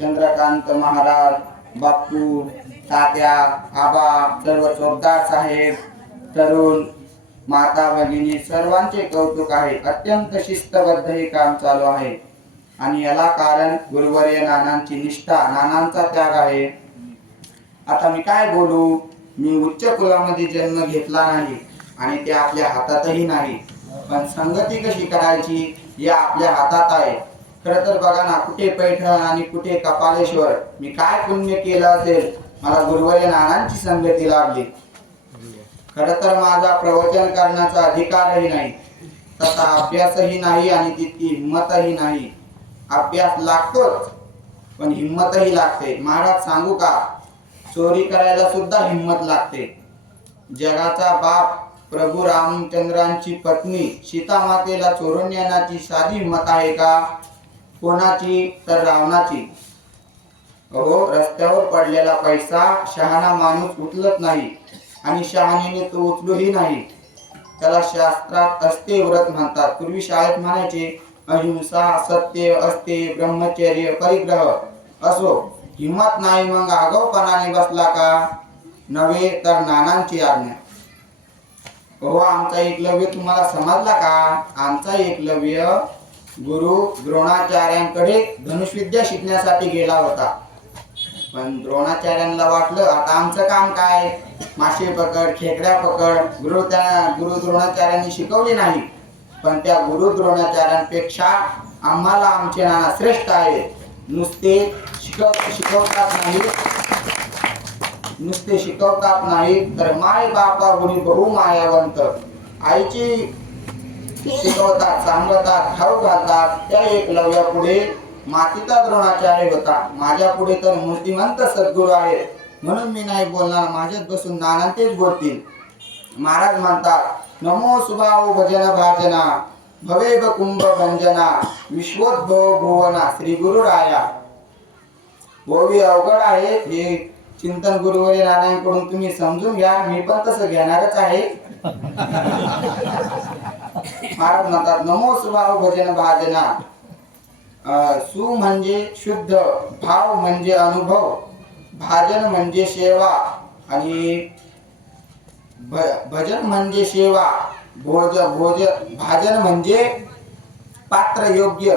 चंद्रकांत महाराज बापू तात्या आबा सर्व चोपदार साहेब तरुण माता भगिनी सर्वांचे कौतुक आहे. अत्यंत शिस्तबद्ध हे काम चालू आहे. आणि याला कारण गुरुवर्य नानांची निष्ठा नानांचा त्याग आहे. आता मी काय बोलू? मी उच्च कुलामध्ये जन्म घेतला नाही आणि ते आपल्या हातातही नाही. पण संगती कशी करायची? या आपल्या हातात आहे. खर तर बघा ना कुठे पैठण आणि कुठे कपालेश्वर मी काय पुण्य केलं असेल मला गुरुवारी नानांची संगती लाभली खर तर माझा प्रवचन करण्याचा अधिकारही नाही. तसा अभ्यासही नाही आणि तितकी हिंमतही नाही. अभ्यास लागतोच पण हिंमतही लागते. महाराज सांगू का? चोरी करायला सुद्धा हिंमत लागते. जगाचा बाप प्रभू रामचंद्रांची पत्नी सीता मातेला चोरून येण्याची साधी हिंमत आहे का? कोणाची तर रावणाची. अहो रस्त्यावर पडलेला पैसा शहाणा माणूस उचलत नाही आणि शहाणीने तो उचलूही नाही. त्याला शास्त्रात असते व्रत म्हणतात. पूर्वी शाळेत म्हणायचे अहिंसा सत्य असते ब्रह्मचर्य परिग्रह. असो हिंमत नाही मग आगाऊपणाने बसला का? नव्हे तर नानांची आज्ञा. हो आमचा एकलव्य तुम्हाला समजला का? आमचा एकलव्य गुरु द्रोणाचार्यांकडे धनुषविद्या शिकण्यासाठी गेला होता. पण द्रोणाचार्यांना वाटलं आता आमचं काम काय? मासे पकड खेकड्या पकड. गुरु त्या गुरु द्रोणाचार्यांनी शिकवले नाही. पण त्या गुरु द्रोणाचार्यांपेक्षा आम्हाला आमचे नाना श्रेष्ठ आहे. नुसते शिकव शिकवतात नाही. नुसते शिकवतात नाही तर माय बापा गुणी बहु मायावंत. आईची शिकवतात सांगतात खाऊ घालतात. त्या एक लव्या पुढे मातीचा द्रोणाचार्य होता. माझ्या पुढे तर मूर्तिमंत सद्गुरू आहेत. म्हणून मी नाही बोलणार माझ्यात बसून नाना तेच बोलतील. महाराज म्हणतात नमो सुभाव भजन भाजना भवेभ कुंभ भंजना विश्वोद्भव भुवना श्री गुरु राया. भोवी अवघड आहे हे चिंतन गुरुवरी नारायणकडून तुम्ही समजून घ्या मी पण तसं घेणारच आहे. महाराज म्हणतात नमो स्वभाव भजन भाजना. सु म्हणजे शुद्ध भाव म्हणजे अनुभव भाजन म्हणजे सेवा आणि भ- भजन म्हणजे सेवा भोज भोज भाजन म्हणजे पात्र योग्य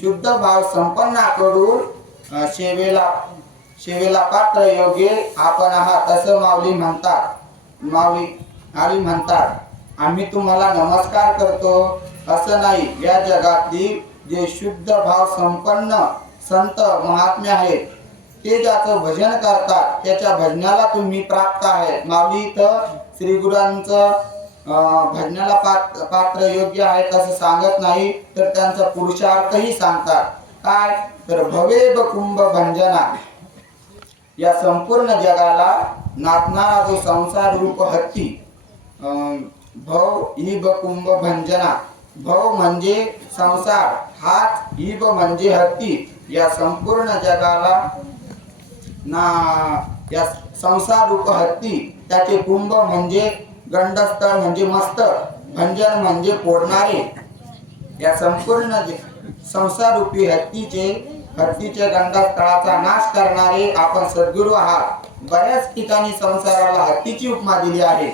शुद्ध भाव संपन्नाकडून सेवेला सेवेला पात्र योग्य आपण आहात असं माऊली म्हणतात माऊली माऊली म्हणतात. आम्ही तुम्हाला नमस्कार करतो. असं नाही या जगातली जे शुद्ध भाव संपन्न संत महात्मे आहेत ते ज्याचं भजन करतात त्याच्या भजनाला तुम्ही प्राप्त आहेत. माऊली इथं श्री भजनाला पात्र पात्र योग्य आहे असं सांगत नाही तर त्यांचा पुरुषार्थही सांगतात. काय? तर भवेब कुंभ भंजना. या संपूर्ण जगाला नाचणारा जो संसार रूप हत्ती अं, भव इब कुंभ भंजना. भव म्हणजे संसार हाच इब म्हणजे हत्ती. या संपूर्ण जगाला ना या संसार रूप हत्ती. त्याचे कुंभ म्हणजे गंडस्थळ म्हणजे मस्तक भंजन म्हणजे फोडणारे. या संपूर्ण संसार रूपी हत्तीचे हत्तीच्या गंडस्थळाचा नाश करणारे आपण सद्गुरू आहात. बऱ्याच ठिकाणी संसाराला हत्तीची उपमा दिली आहे.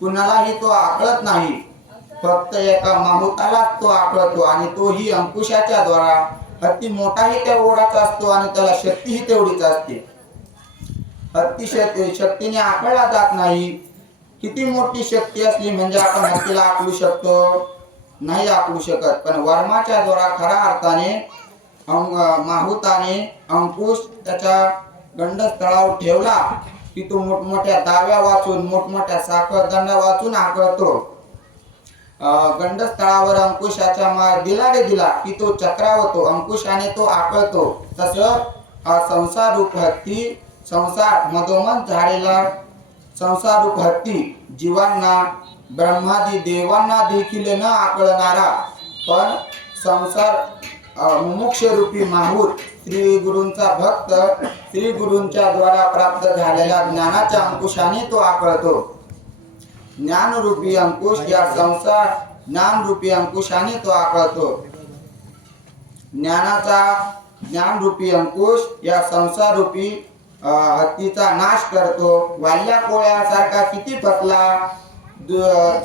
कुणालाही तो आकळत नाही. फक्त एका माहुतालाच तो आकळतो आणि तोही अंकुशाच्या द्वारा. हत्ती मोठाही त्या ओढाचा असतो आणि त्याला शक्तीही तेवढीच असते. हत्ती शक्तीने आकळला जात नाही. किती मोठी शक्ती असली म्हणजे आपण हत्तीला आकलू शकतो? नाही आकलू शकत. पण वर्माच्या द्वारा खऱ्या अर्थाने माहुताने अंकुश त्याच्या गंडस्थळावर ठेवला. की तो मोठमोठ्या दाव्या वाचून मोठमोठ्या साखर दंडा वाचून आकळतो गंडस्थळावर अंकुशाचा मार दिला रे दिला की तो चक्रावतो. अंकुशाने तो आकळतो तस हा संसार रूप हत्ती संसार मधोमध झालेला संसार रूप हत्ती जीवांना ब्रह्मादी देवांना देखील न आकळणारा पण संसार मुमुक्ष रूपी माहूर श्री गुरूंचा भक्त श्री गुरूंच्या द्वारा प्राप्त झालेल्या ज्ञानाच्या अंकुशाने तो आकळतो. ज्ञानरूपी अंकुश या संसार ज्ञानरूपी अंकुशाने तो आकळतो. ज्ञानाचा ज्ञानरूपी अंकुश या संसार रूपी हत्तीचा नाश करतो. वाल्या कोळ्यासारखा किती फसला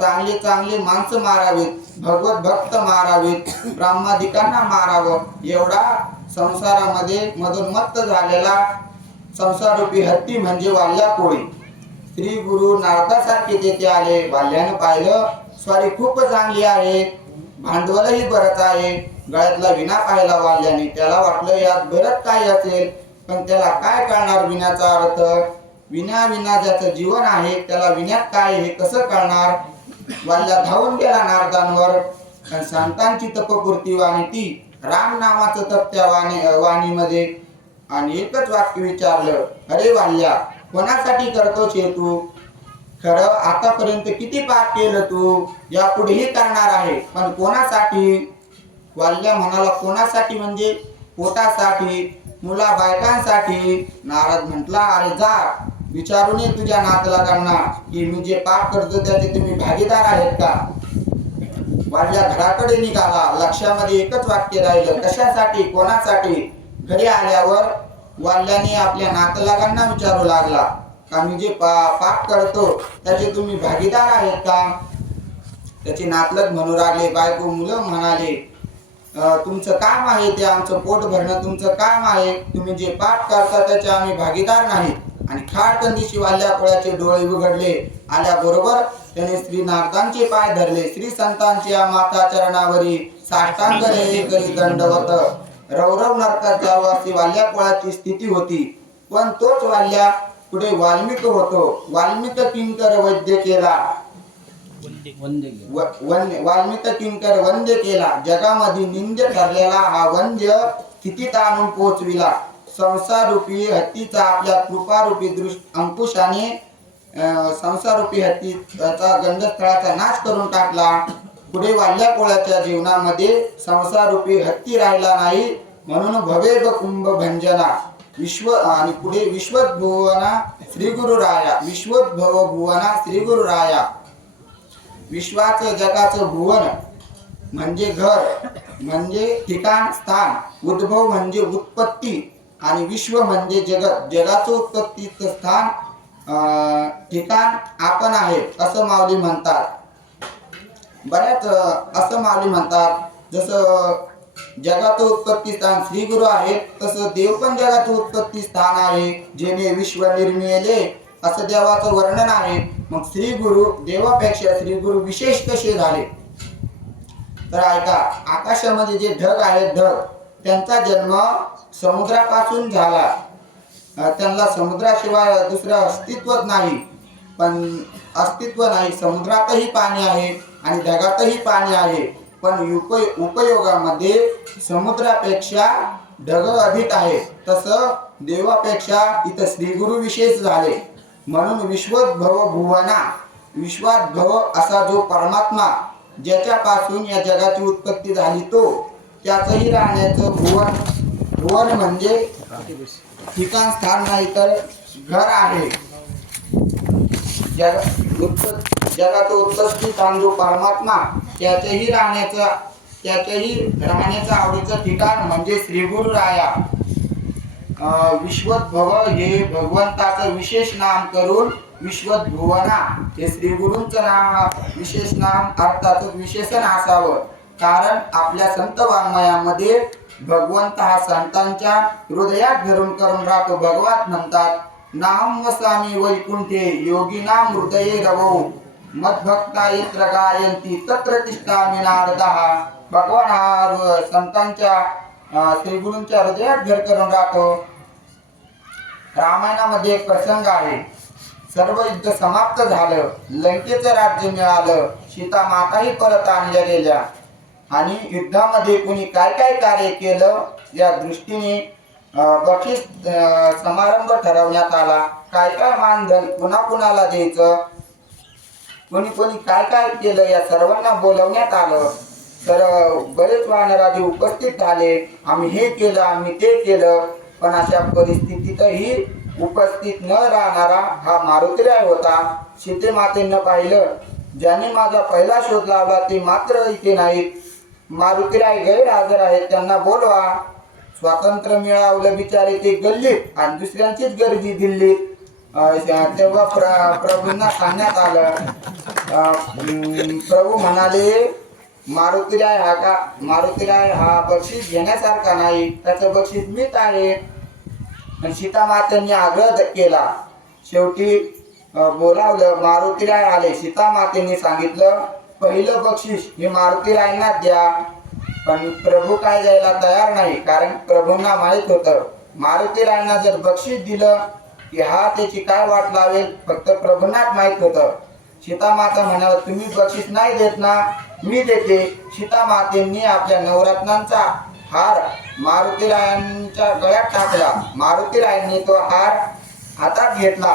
चांगली चांगली माणसं मारावीत भगवत भक्त मारावीत ब्राह्मधिकांना मारावं एवढा संसारामध्ये मधोन्मत्त झालेला संसारूपी हत्ती म्हणजे वाल्या कोळी. श्री गुरु नारदासारखे तेथे आले. वाल्यानं पाहिलं स्वारी खूप चांगली आहे. भांडवलही बरंच आहे. गळ्यातला विना पाहिला वाल्याने. त्याला वाटलं यात बरंच काय असेल पण त्याला काय कळणार विण्याचा अर्थ? विना विना ज्याचं जीवन आहे त्याला विण्यात काय हे कसं कळणार? वाल्या धावून गेला नारदांवर. पण संतांची तपपूर्ती वाणी ती राम नामाचं तर त्या वाणी वाणीमध्ये. आणि एकच वाक्य विचारलं अरे वाल्या कोणासाठी करतोस हे तू? खरं आतापर्यंत किती पाप केलं तू? यापुढेही करणार आहे पण कोणासाठी? वाल्या म्हणाला कोणासाठी म्हणजे? पोटासाठी मुला बायकांसाठी नारद म्हटला अरे जा विचारून ये तुझ्या नातलागांना की मी जे पाप करतो त्याचे तुम्ही भागीदार आहेत का? माझ्या घराकडे निघाला. लक्षामध्ये एकच वाक्य राहिलं कशासाठी कोणासाठी? घरी आल्यावर वाल्याने आपल्या नातलागांना विचारू लागला का मी जे पा पाप करतो त्याचे तुम्ही भागीदार आहेत का? त्याचे नातलग म्हणू लागले बायको मुलं म्हणाले तुमचं काम आहे ते आमचं पोट भरणं तुमचं काम आहे. तुम्ही जे पाप करता त्याचे आम्ही भागीदार नाही. आणि खाडकंदीशी वाल्या कोळ्याचे डोळे उघडले. आल्याबरोबर त्याने श्री नारदांचे पाय धरले. श्री संतांच्या माता चरणावरी साष्टांग करी दंडवत रौरव नरकाच्या जावं अशी वाल्या कोळ्याची स्थिती होती. पण तोच वाल्या पुढे वाल्मिक होतो. वाल्मिक किंकर वैद्य केला. वंदे वाल्मिक किंकर वंद्य केला. जगामध्ये निंद ठरलेला हा वंद्य स्थितीत आणून पोहोचविला संसारूपी हत्तीचा आपल्या कृपारूपी दृष्ट अंकुशाने संसारूपी हत्तीचा गंधस्थळाचा नाश करून टाकला. पुढे वाल्या कोळ्याच्या जीवनामध्ये संसारूपी हत्ती राहिला नाही म्हणून भवेद कुंभ भंजना. विश्व आणि पुढे विश्वद्भुवना श्री गुरुराया राया. भुवना श्री गुरुराया विश्वाचं जगाचं भुवन म्हणजे घर म्हणजे ठिकाण स्थान. उद्भव म्हणजे उत्पत्ती. आणि विश्व म्हणजे जगत. जगाचं उत्पत्तीचं स्थान ठिकाण आपण आहे असं माऊली म्हणतात. बऱ्याच असं माऊली म्हणतात जसं जगाचं उत्पत्ती स्थान श्री गुरु आहे तसं देव पण जगाचं उत्पत्ती स्थान आहे जेणे विश्व निर्मिले असं देवाचं वर्णन आहे. मग श्री गुरु देवापेक्षा श्री गुरु विशेष कसे झाले? तर ऐका आकाशामध्ये जे ढग आहेत ढग त्यांचा जन्म समुद्रापासून झाला. त्यांना समुद्राशिवाय दुसरं अस्तित्वच नाही. पण अस्तित्व नाही. समुद्रातही पाणी आहे आणि ढगातही पाणी आहे. पण उप उपयोगामध्ये समुद्रापेक्षा ढग अधिक आहे. तसं देवापेक्षा इथं श्रीगुरु विशेष झाले. म्हणून विश्वोद्भव भुवना विश्वाद्भव असा जो परमात्मा ज्याच्यापासून या जगाची उत्पत्ती झाली तो त्याचंही राहण्याचं भुवन भुवन म्हणजे ठिकाण स्थान नाही तर घर आहे. जग उत्पत्त उत्पत्ती स्थान परमात्मा त्याचंही राहण्याचं त्याचंही राहण्याचं आवडीचं ठिकाण म्हणजे श्रीगुरु राया विश्वत विश्वद्भव हे भगवंताचं विशेष नाम करून विश्वद्भुवना. हे श्री गुरूंचं नाम विशेष नाम अर्थात विशेषण असावं. कारण आपल्या संत वाङ्मयामध्ये भगवंत हा संतांच्या हृदयात घरून करून राहतो. भगवान म्हणतात नाम वसामी वैकुंठे योगी नाम हृदये रवो। मदभक्ता यत्र गायंती तत्र तिष्ठामि नारदः। भगवान हा संतांच्या श्री गुरूंच्या हृदयात घर करून राहतो. रामायणामध्ये एक प्रसंग आहे. सर्व युद्ध समाप्त झालं लंकेचं राज्य मिळालं सीता माताही परत आणल्या गेल्या. आणि युद्धामध्ये कुणी काय काय कार्य केलं या दृष्टीने गठीत समारंभ ठरवण्यात आला. काय काय मानधन कुणा कुणाला द्यायचं? कोणी कोणी काय काय केलं या सर्वांना बोलवण्यात आलं. तर बरेच वानराजी उपस्थित झाले. आम्ही हे केलं आम्ही ते केलं. पण अशा परिस्थितीतही उपस्थित न राहणारा हा मारुतीराय होता. सीतेमातेनं पाहिलं. ज्याने माझा पहिला शोध लावला ते मात्र इथे नाहीत. मारुतीराय गैरहजर आहेत. त्यांना बोलवा स्वातंत्र्य मिळावलं बिचारे ते गल्लीत आणि दुसऱ्यांचीच गर्दी दिल्लीत. तेव्हा प्र प्रभूंना सांगण्यात आलं. प्रभू म्हणाले मारुतीराय हा का मारुतीराय हा बक्षीस घेण्यासारखा नाही. त्याचं बक्षीस मीच आहे. आणि सीतामात्यांनी आग्रह केला. शेवटी बोलावलं मारुतीराय आले. सीतामातेंनी सांगितलं पहिलं बक्षीस हे मारुतीरायांना द्या. पण प्रभू काय द्यायला तयार नाही कारण प्रभूंना माहीत होतं. मारुतीरायांना जर बक्षीस दिलं की हा त्याची काय वाट लावेल फक्त प्रभूंनाच माहीत होतं. सीतामाता म्हणाल तुम्ही बक्षीस नाही देत ना मी देते. सीतामातेंनी आपल्या नवरत्नांचा हार मारुतीरायांच्या गळ्यात टाकला. मारुतीरायांनी तो हार हातात घेतला.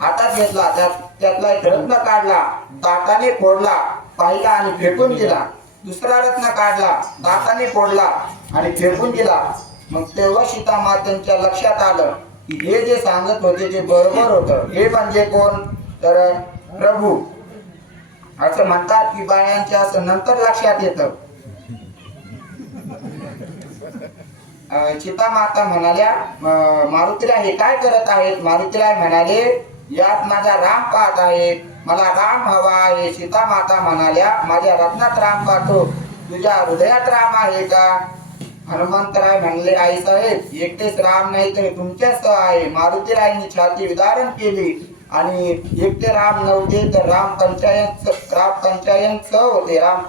हातात घेतला त्यात त्यातला एक रत्न काढला दाताने फोडला पाहिला आणि फेकून दिला. दुसरा रत्न काढला दाताने फोडला आणि फेकून दिला. मग तेव्हा सीता मातांच्या लक्षात आलं की हे जे सांगत होते ते बरोबर होतं. हे म्हणजे कोण? तर प्रभू. असं म्हणतात की बायांच्या असं नंतर लक्षात येतं. सीता माता म्हणाल्या मारुतीला हे काय करत आहेत? मारुतीला म्हणाले यात माझा राम पाहत आहे. मला राम हवा आहे. सीता माता म्हणाल्या माझ्या रत्नात राम पाहतो. तुझ्या हृदयात राम आहे का? हनुमंतराय म्हणले आई साहेब एकटेच राम नाही तर तुमच्यासह आहे. मारुतीरायांनी छाती विदारण केली आणि एकटे राम नव्हते तर राम पंचायत राम पंचायत सह होते. राम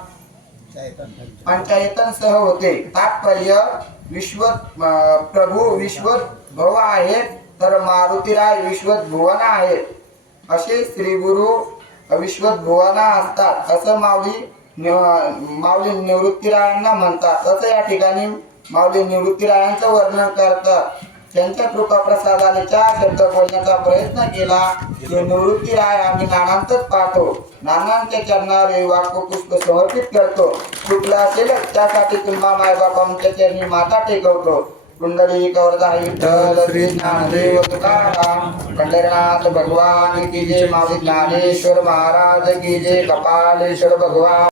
पंचायतन सह होते. तात्पर्य विश्वत प्रभू विश्वत भव आहेत. तर मारुतीराय विश्वत भुवन आहे. असे श्री गुरु विश्वत भुवना असतात. असं माऊली निव- माऊली निवृत्तीरायांना म्हणतात. असं या ठिकाणी माऊली निवृत्तीरायांचं वर्णन करतात. त्यांच्या कृपा प्रसादाने चार शब्द बोलण्याचा प्रयत्न केला. ते निवृत्तीराय आम्ही नानांतच पाहतो. नानांच्या चरणारे वाक्य पुष्प समर्पित करतो. कुठलं असेल त्यासाठी तुम्हा मायबापांच्या चरणी माता टेकवतो. कुंडली कवरदा विठ्ठल श्री ज्ञानदेव तुकाराम पंढरनाथ भगवान की जय माऊली ज्ञानेश्वर महाराज की जय कपालेश्वर भगवान।